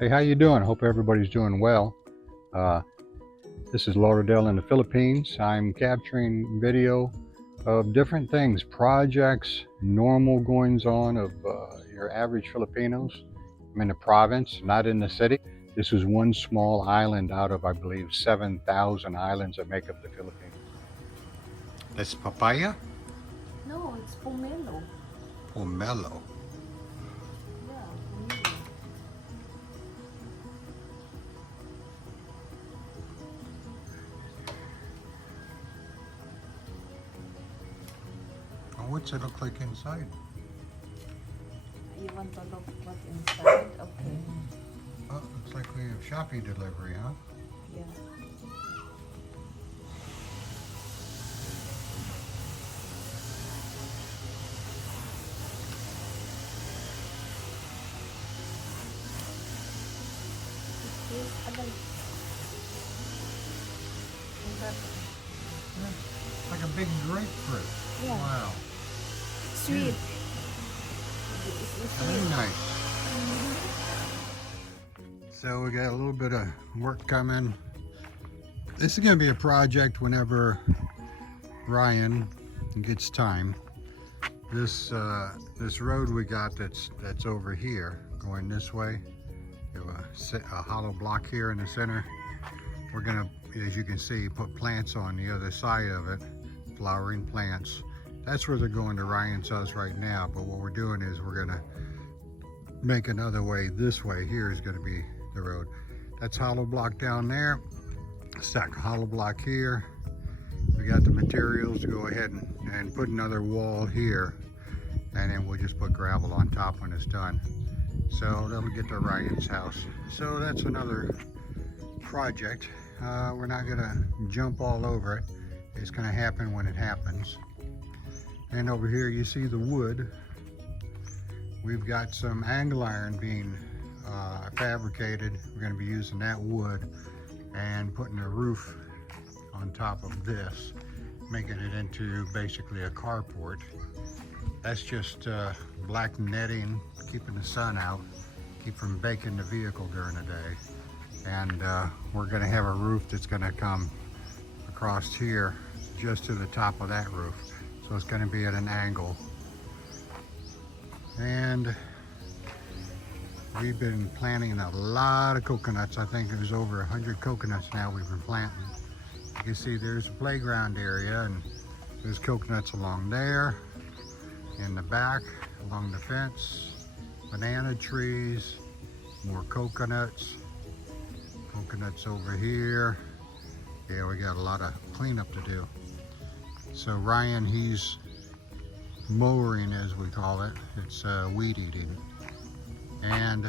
Hey, how you doing? Hope everybody's doing well. Uh, this is Lauderdale in the Philippines. I'm capturing video of different things, projects, normal goings on of your average Filipinos. I'm in the province, not in the city. This is one small island out of, I believe, 7,000 islands that make up the Philippines. That's papaya? No, it's pomelo. Pomelo. Yeah, pomelo. Oh, what's it look like inside? You want to look what's inside? Okay. Oh, looks like we have Shopee delivery, huh? Yeah. Yes, agad. Is that? Yeah, like a big grapefruit. Yeah. Wow. Sweet. It's Very sweet. nice. So we got a little bit of work coming. This is going to be a project whenever Ryan gets time. This road we got that's over here going this way. We have a hollow block here in the center. We're gonna, as you can see, put plants on the other side of it, flowering plants. That's where they're going to Ryan's house right now. But what we're doing is we're gonna make another way. This way here is going to be the road. That's hollow block down there. Stack a hollow block here. We got the materials to go ahead and put another wall here, and then we'll just put gravel on top when it's done. So that'll get to Ryan's house. So that's another project. We're not gonna jump all over it. It's gonna happen when it happens. And over here you see the wood. We've got some angle iron being fabricated. We're going to be using that wood and putting a roof on top of this, making it into basically a carport. That's just black netting, keeping the sun out, keep from baking the vehicle during the day. And we're going to have a roof that's going to come across here just to the top of that roof. So it's going to be at an angle. And we've been planting a lot of coconuts. I think there's over 100 coconuts now we've been planting. You can see there's a playground area, and there's coconuts along there, in the back, along the fence, banana trees, more coconuts, coconuts over here. Yeah, we got a lot of cleanup to do. So Ryan, he's mowing, as we call it. It's weed eating. And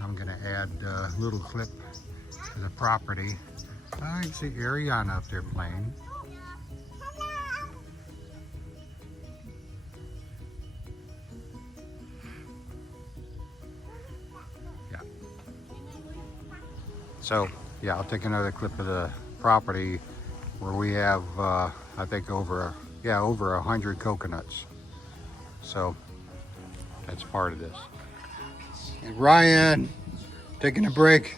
I'm gonna add a little clip to the property. I can see Ariana up there playing. Yeah. So yeah, I'll take another clip of the property where we have I think over 100 coconuts. So that's part of this. And Ryan, taking a break.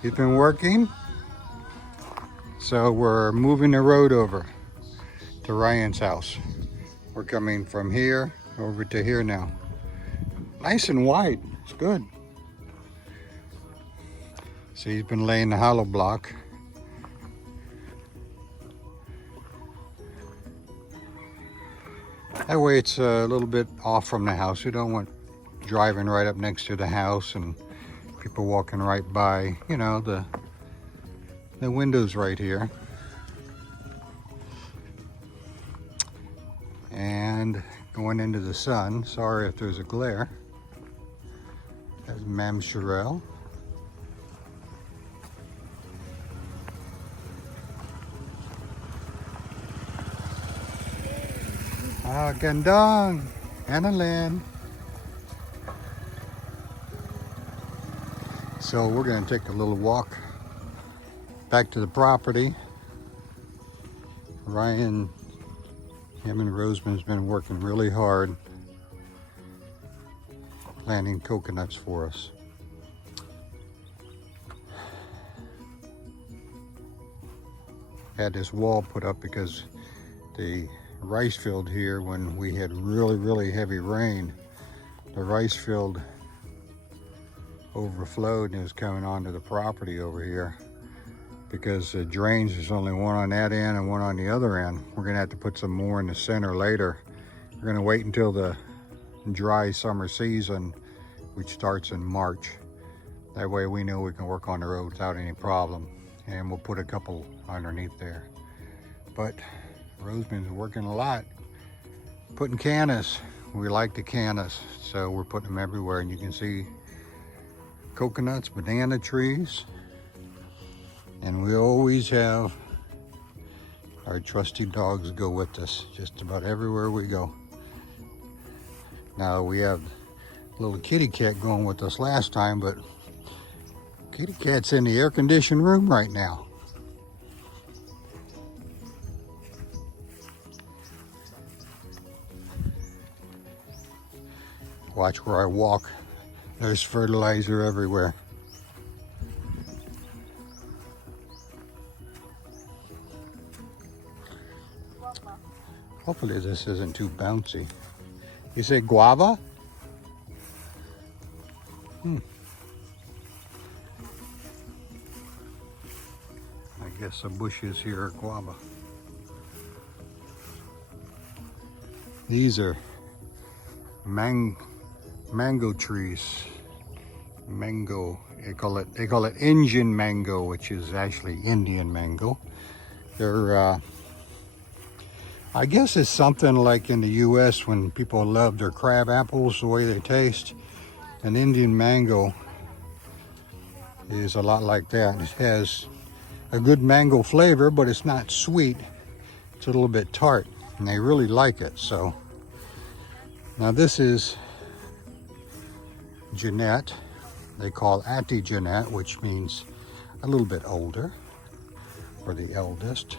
He's been working. So we're moving the road over to Ryan's house. We're coming from here over to here now. Nice and wide, it's good. So he's been laying the hollow block. That way it's a little bit off from the house. You don't want driving right up next to the house and people walking right by. You know, the window's right here. And going into the sun. Sorry if there's a glare. That's Mam Sherelle. Gandang, Annalyn. So we're going to take a little walk back to the property. Ryan, him and Roseman's been working really hard planting coconuts for us. had this wall put up because the rice field here, when we had really heavy rain, the rice field overflowed and it was coming onto the property over here. Because the drains, there's only one on that end and one on the other end. We're gonna have to put some more in the center later. We're gonna wait until the dry summer season, which starts in March. That way we know we can work on the road without any problem. And we'll put a couple underneath there. But Rosemary's working a lot, putting cannas. We like the cannas, so we're putting them everywhere. And you can see coconuts, banana trees, and we always have our trusty dogs go with us just about everywhere we go. Now we have a little kitty cat going with us last time, but kitty cat's in the air-conditioned room right now. Watch where I walk. There's fertilizer everywhere. Hopefully this isn't too bouncy. You say guava? I guess the bushes here are guava. These are mango trees. Mango, they call it Indian mango, which is actually Indian mango. They're I guess it's something like in the US when people love their crab apples the way they taste. An Indian mango is a lot like that. It has a good mango flavor, but it's not sweet. It's a little bit tart, and they really like it. So now this is Jeanette. They call Auntie Jeanette, which means a little bit older, or the eldest.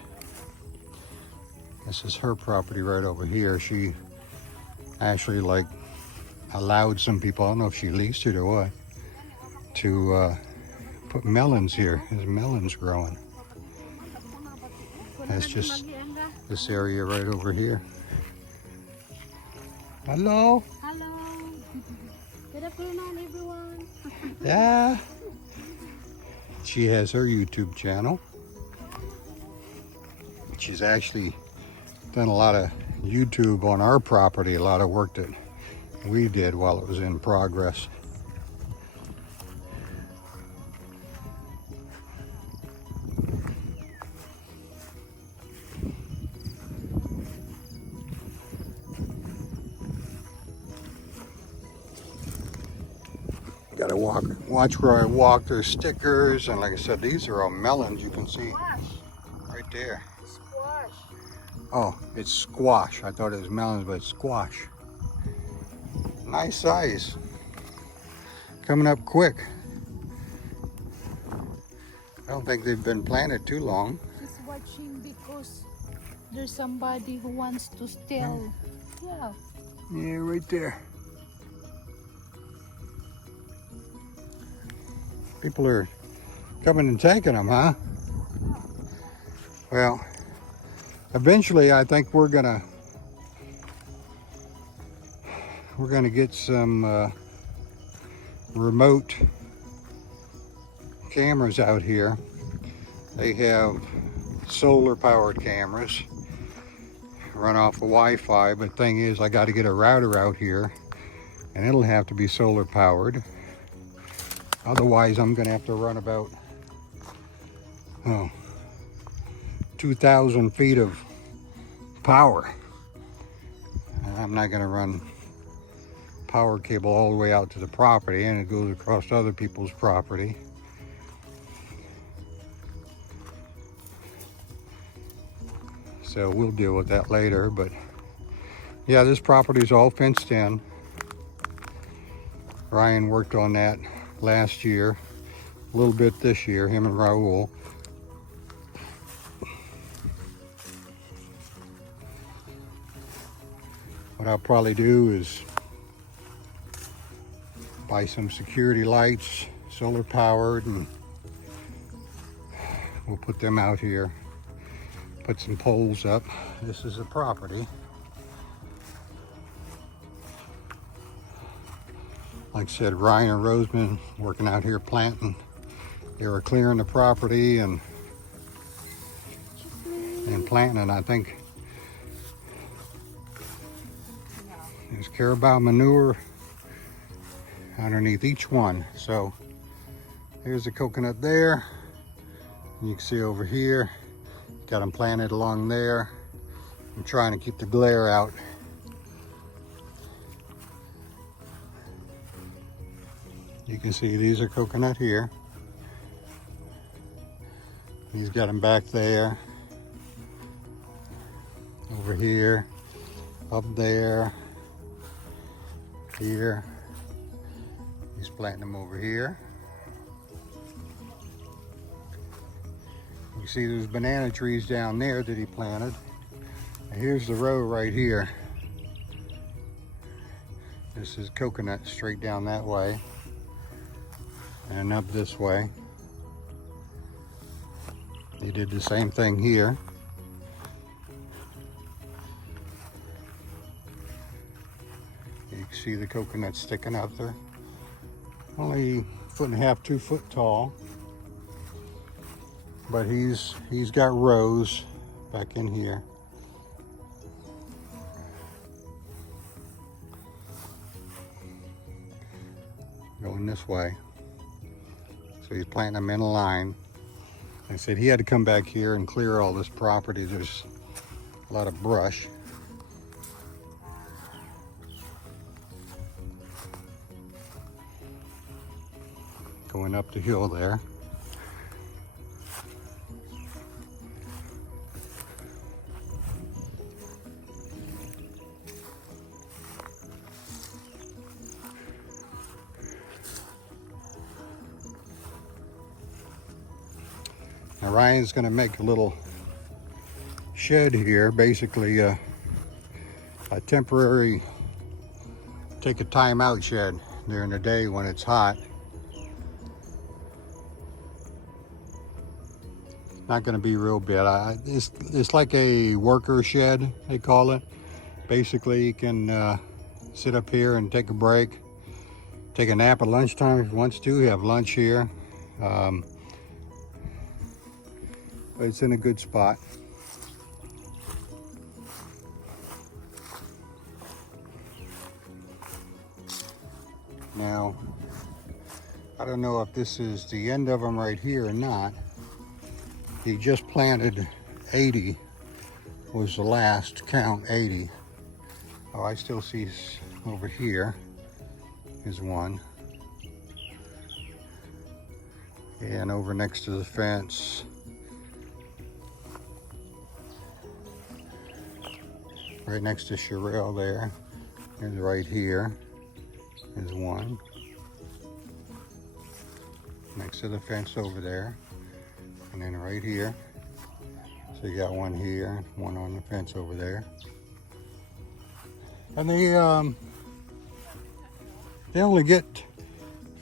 This is her property right over here. She actually allowed some people, I don't know if she leased it or what, to put melons here. There's melons growing. That's just this area right over here. Hello. Hello. Good afternoon, everyone. Yeah. She has her YouTube channel. She's actually done a lot of YouTube on our property, a lot of work that we did while it was in progress. Gotta watch where I walk. There's stickers, and like I said, these are all melons. You can see right there. Squash. Oh, it's squash. I thought it was melons, but it's squash. Nice size. Coming up quick. I don't think they've been planted too long. She's watching because there's somebody who wants to steal. Yeah. Yeah, right there. People are coming and taking them, huh? Well, eventually I think we're gonna get some remote cameras out here. They have solar powered cameras, run off of Wi-Fi, but thing is I got to get a router out here and it'll have to be solar powered. Otherwise I'm gonna have to run about 2,000 feet of power. I'm not gonna run power cable all the way out to the property, and it goes across other people's property. So we'll deal with that later, but yeah, this property is all fenced in. Ryan worked on that last year, a little bit this year, him and Raul. What I'll probably do is buy some security lights, solar powered, and we'll put them out here. Put some poles up. This is a property. Like I said, Ryan and Roseman working out here planting. They were clearing the property and planting, and I think there's carabao manure underneath each one. So here's a coconut there. You can see over here, got them planted along there. I'm trying to keep the glare out. You can see these are coconut here. He's got them back there, over here, up there, here. He's planting them over here. You see those banana trees down there that he planted. And here's the row right here. This is coconut straight down that way and up this way. He did the same thing here. You can see the coconuts sticking up there. Only 1.5 to 2 foot tall. But he's got rows back in here. Going this way. So he's planting them in a line. Like I said, he had to come back here and clear all this property. There's a lot of brush. Going up the hill there. Now Ryan's going to make a little shed here, basically a temporary take a time out shed during the day when it's hot. Not going to be real big. It's like a worker shed, they call it. Basically, you can sit up here and take a break, take a nap at lunchtime if you want to. You have lunch here. But it's in a good spot. Now, I don't know if this is the end of them right here or not. He just planted 80, was the last count, 80. Oh, I still see over here is one. And over next to the fence. Right next to Sherelle there, and right here is one. Next to the fence over there, and then right here. So you got one here, one on the fence over there. And they only get,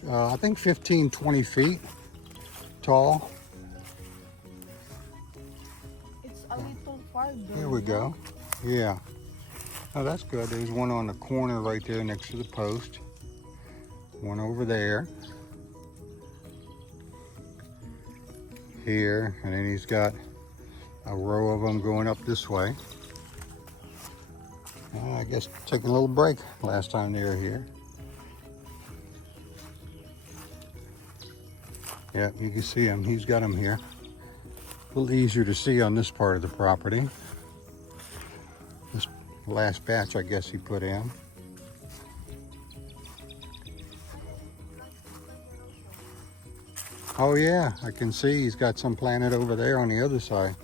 I think 15, 20 feet tall. It's a little farther. Here we go. Yeah. Oh, that's good. There's one on the corner right there next to the post. One over there. Here. And then he's got a row of them going up this way. I guess taking a little break last time they were here. Yeah, you can see him. He's got them here. A little easier to see on this part of the property. This last batch, I guess, he put in. Oh yeah, I can see he's got some planted over there on the other side.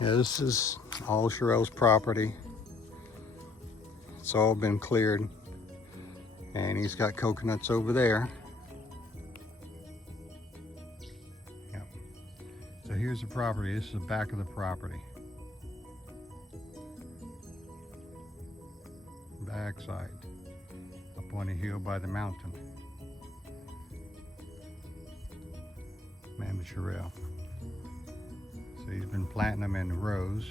Yeah, this is all Sherelle's property. It's all been cleared. And he's got coconuts over there. Yep. So here's the property. This is the back of the property. Back side. Up on the hill by the mountain. Mammoth Sherelle. So he's been planting them in rows.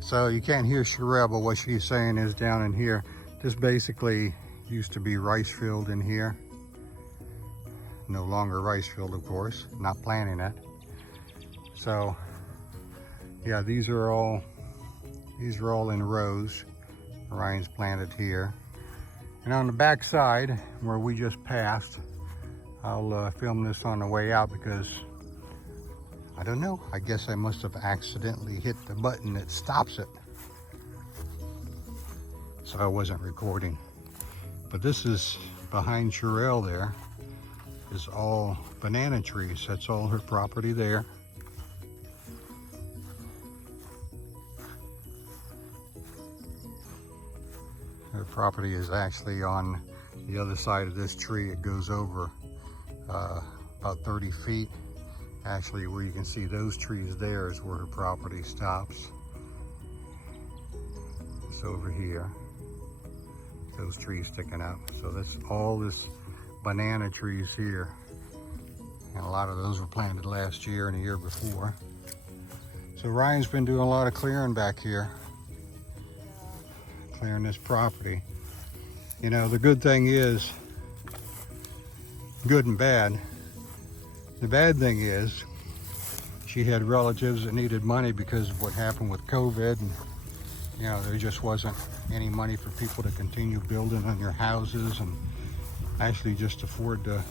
So you can't hear Sherelle, but what she's saying is down in here, this basically used to be rice field in here. No longer rice field, of course, not planting it. So yeah, these are all in rows. Ryan's planted here. And on the back side, where we just passed, I'll film this on the way out because I don't know, I guess I must have accidentally hit the button that stops it. So I wasn't recording. But this is behind Sherelle there, is all banana trees. That's all her property there. Her property is actually on the other side of this tree. It goes over about 30 feet. Actually, where you can see those trees there is where her property stops. It's over here. Those trees sticking up. So that's all this banana trees here. And a lot of those were planted last year and the year before. So Ryan's been doing a lot of clearing back here. Clearing this property. You know, the good thing is, good and bad. The bad thing is, she had relatives that needed money because of what happened with COVID, and you know, there just wasn't any money for people to continue building on your houses and actually just afford to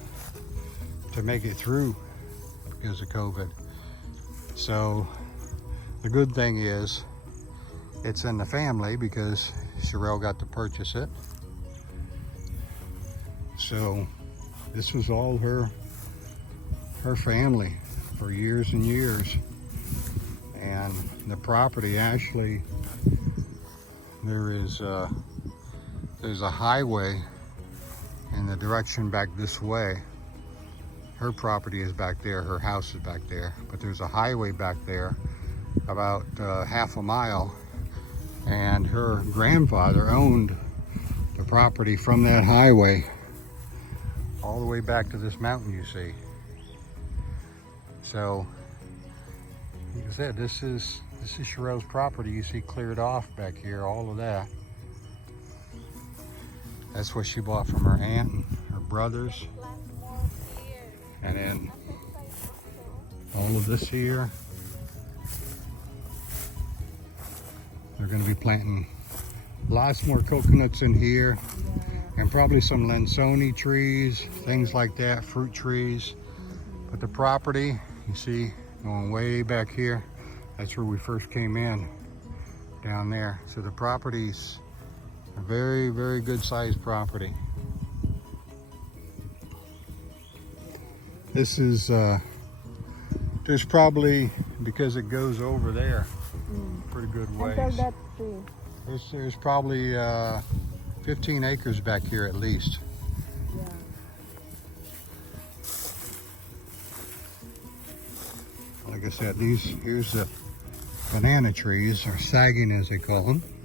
make it through because of COVID. So the good thing is, it's in the family because Sherelle got to purchase it. So this was all her family for years and years. And the property, actually, there's a highway in the direction back this way. Her property is back there, her house is back there, but there's a highway back there about half a mile, and her grandfather owned the property from that highway all the way back to this mountain you see. So, like I said, this is Sherelle's property. You see cleared off back here, all of that. That's what she bought from her aunt and her brothers. And then all of this here. They're going to be planting lots more coconuts in here, and probably some Lansoni trees, things like that, fruit trees. But the property, you see, going way back here, that's where we first came in, down there. So the property's a very, very good sized property. This is, there's probably, because it goes over there, pretty good ways. Until that tree. There's probably 15 acres back here at least. Yeah. Like I said, here's the banana trees, or sagging as they call them. Yeah,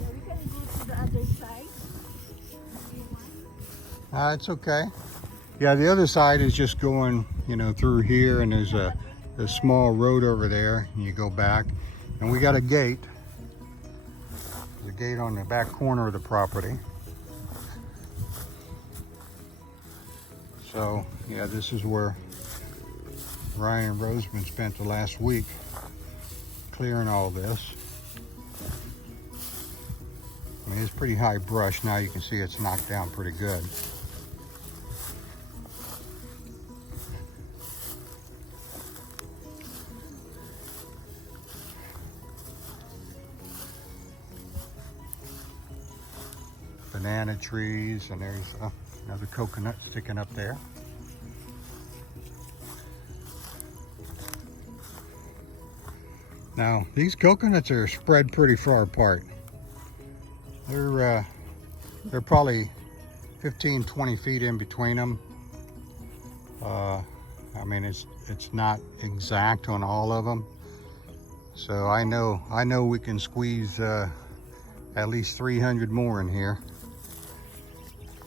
we can go to the other side. It's okay. Yeah, the other side is just going, you know, through here, and there's a small road over there, and you go back. And we got a gate. There's a gate on the back corner of the property. So, yeah, this is where Ryan and Roseman spent the last week clearing all this. I mean, it's pretty high brush. Now you can see it's knocked down pretty good. Banana trees, and there's another coconut sticking up there. Now, these coconuts are spread pretty far apart. They're probably 15-20 feet in between them. I mean, it's not exact on all of them. So I know we can squeeze at least 300 more in here.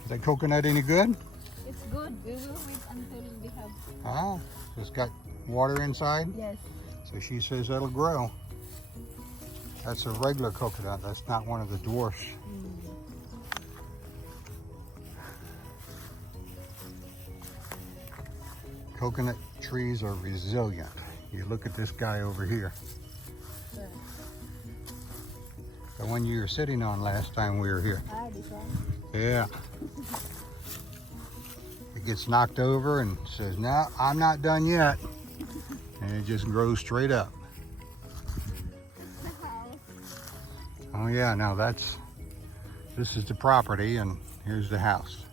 Is that coconut any good? It's good. We will wait until we have. Ah, it's got water inside. Yes. So she says that'll grow. That's a regular coconut. That's not one of the dwarfs. Coconut trees are resilient. You look at this guy over here. The one you were sitting on last time we were here. Ah, this one. Yeah. It gets knocked over and says, no, I'm not done yet. And it just grows straight up. Oh yeah, now this is the property and here's the house.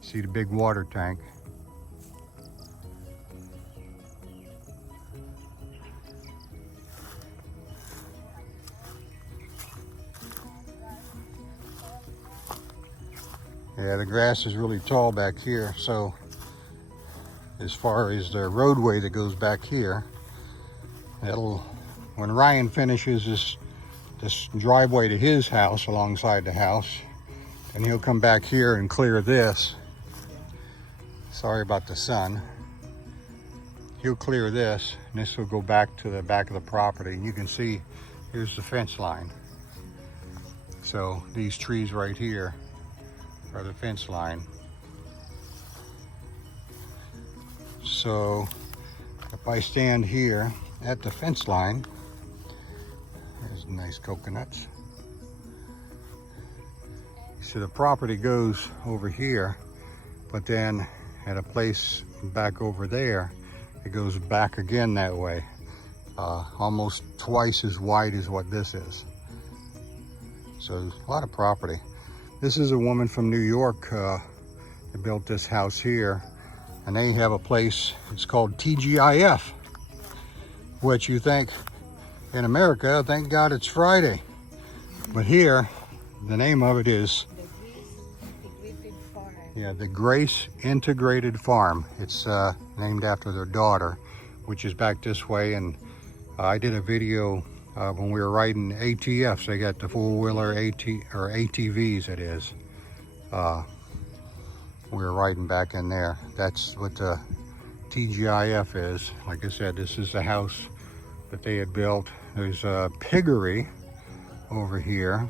See the big water tank. Yeah, the grass is really tall back here, so as far as the roadway that goes back here, when Ryan finishes this driveway to his house alongside the house, and he'll come back here and clear this. Sorry about the sun. He'll clear this, and this will go back to the back of the property. And you can see, here's the fence line. So these trees right here are the fence line. So if I stand here at the fence line, there's nice coconuts. So the property goes over here, but then at a place back over there, it goes back again that way. Almost twice as wide as what this is. So a lot of property. This is a woman from New York that built this house here, and they have a place, it's called TGIF, which you think in America, thank God it's Friday. But here, the name of it is the Grace Integrated Farm. It's named after their daughter, which is back this way. And I did a video when we were riding ATFs. They got the four-wheeler ATVs, it is. We were riding back in there. That's what the TGIF is. Like I said, this is the house that they had built. There's a piggery over here,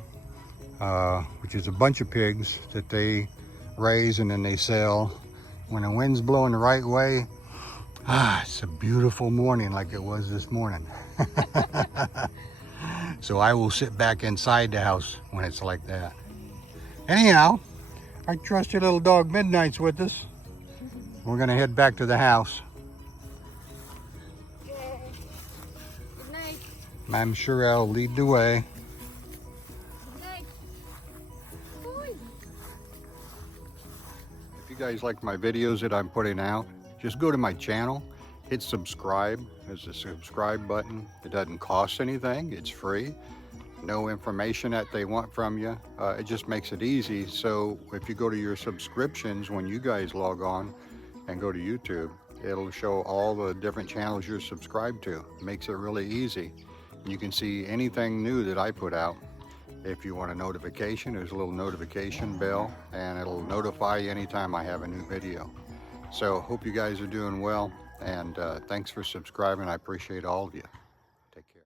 which is a bunch of pigs that they raise and then they sell. When the wind's blowing the right way, it's a beautiful morning like it was this morning. So I will sit back inside the house when it's like that. Anyhow, I trust your little dog Midnight's with us. We're gonna head back to the house. Okay. Good night. I'm sure I'll lead the way. Good night. If you guys like my videos that I'm putting out, just go to my channel, hit subscribe. There's a subscribe button. It doesn't cost anything, it's free. No information that they want from you. It just makes it easy. So if you go to your subscriptions, when you guys log on and go to YouTube, it'll show all the different channels you're subscribed to. It makes it really easy. You can see anything new that I put out. If you want a notification, there's a little notification bell and it'll notify you anytime I have a new video. So hope you guys are doing well, and thanks for subscribing. I appreciate all of you.